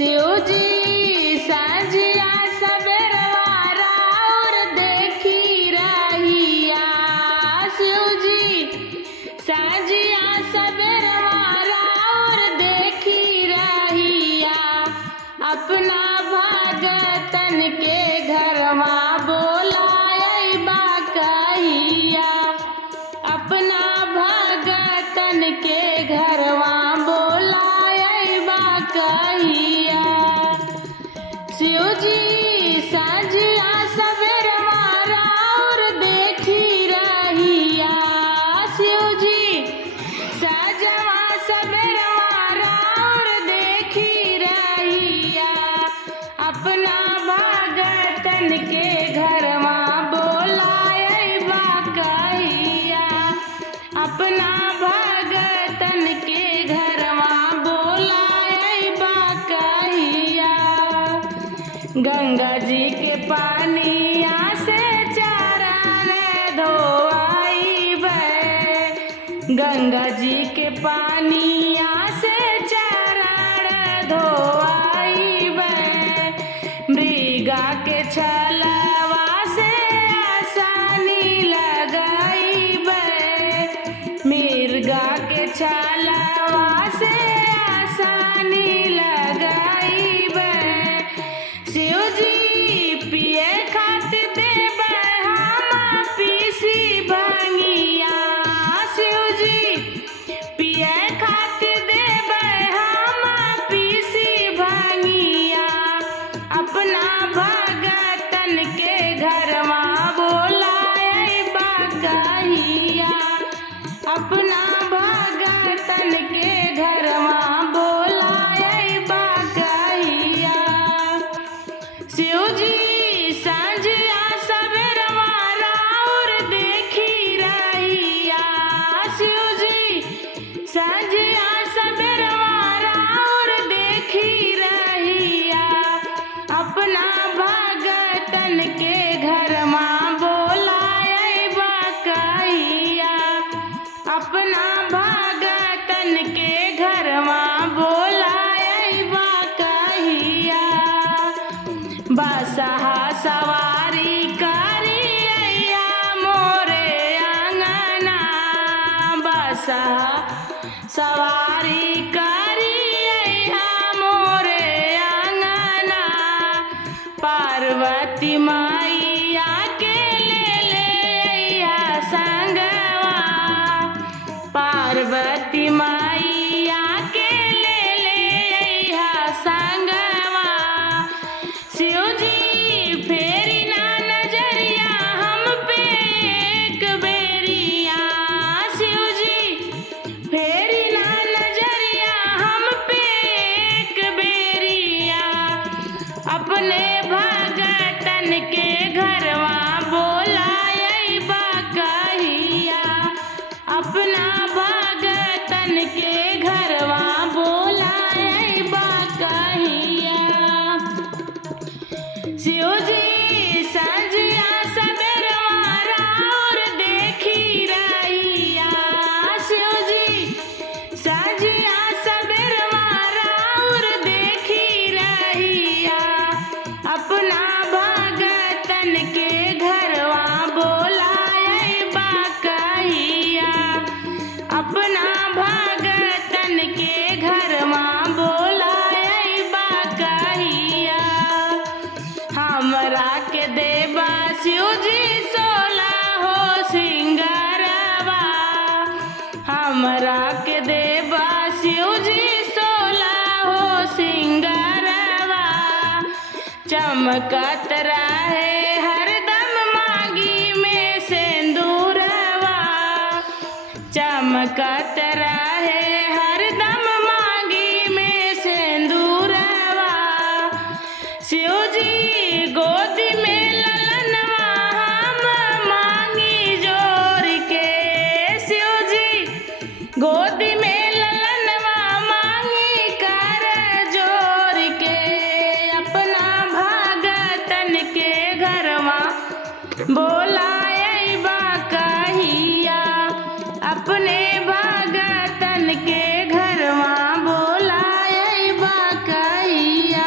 शिव जी साझिया सबेरवा राउर देखी रहिया। शिव जी साझिया सबेरवा राउर देखी रहिया। अपना भगतन के घरवा बोलायबा कहिया। अपना भगतन के घरवा बोलायबा कहिया। शिव जी साझिया सबेरवा राउर देखी रहिया। शिव जी साझवा सबेरवा राउर देखी रहिया। अपना भगतन के घरवा बोलायबा कहिया। अपना भगतन के घरवा बोलायबा कहिया। गंगा जी के पानिया से चरण धोआइबै। गंगा जी के पानिया से चरण धोआइबै। मृगा के छलवा से आसानी लगाइबै। मृगा के छलवा से आसानी लगाइबै। शिव जी पिए खातिर देबै हम पीसी भंगिया। शिव जी पिए खातिर देबै हम पीसी भंगिया। अपना भगतन के घरवा बोलायबा कहिया। अपना भगतन के घरवा बोलायबा कहिया। शिव जी साझिया सबेरवा राउर देखी रहिया। शिव जी साझिया सबेरवा राउर देखी रहिया। अपना भगतन के घरवा बोलायबा कहिया। अपना भगतन के घरवा बोलायबा कहिया। बसहा सवारी करिया मोरे अंगना। बसहा सवारी करिया मोरे अंगना। पार्वती मैया के ले अइहा संगवा। पार्वती मैया के ले अइहा संगवा। शिव जी फेरी ना नजरिया हम पे एक बेरिया। शिव जी फेरी ना नजरिया हम पे एक बेरिया। अपने भगतन के घरवा बोलायबा कहिया। अपना भगतन के घरवा बोलायबा कहिया। शिव जी साझिया सबेरवा राउर देखी रहिया। शिव जी साझिया सबेरवा राउर देखी रहिया। अपना भगतन के घरवा बोलायबा कहिया। अपना भगतन के घरवा बोलायबा कहिया। हमरा के देबा शिव जी 16 हो सिंगारवा। हमरा के देबा शिव जी 16 हो सिंगारवा। चमकत रहे हरदम मांगी में सिंदूरवा। चमकत रहे हरदम मांगी में सिंदूरवा। शिव जी गोदी में ललनवा हम मांगी जोर के। शिव जी गोदी में ललनवा मांगी कर जोर के। अपना भगतन के घरवा बोलायबा कहिया। अपने भगतन के घरवा बोलायबा कहिया।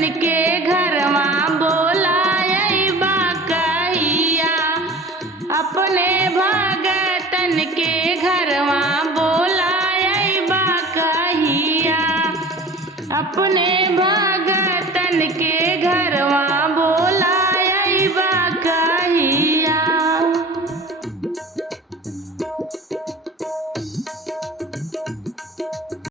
बन के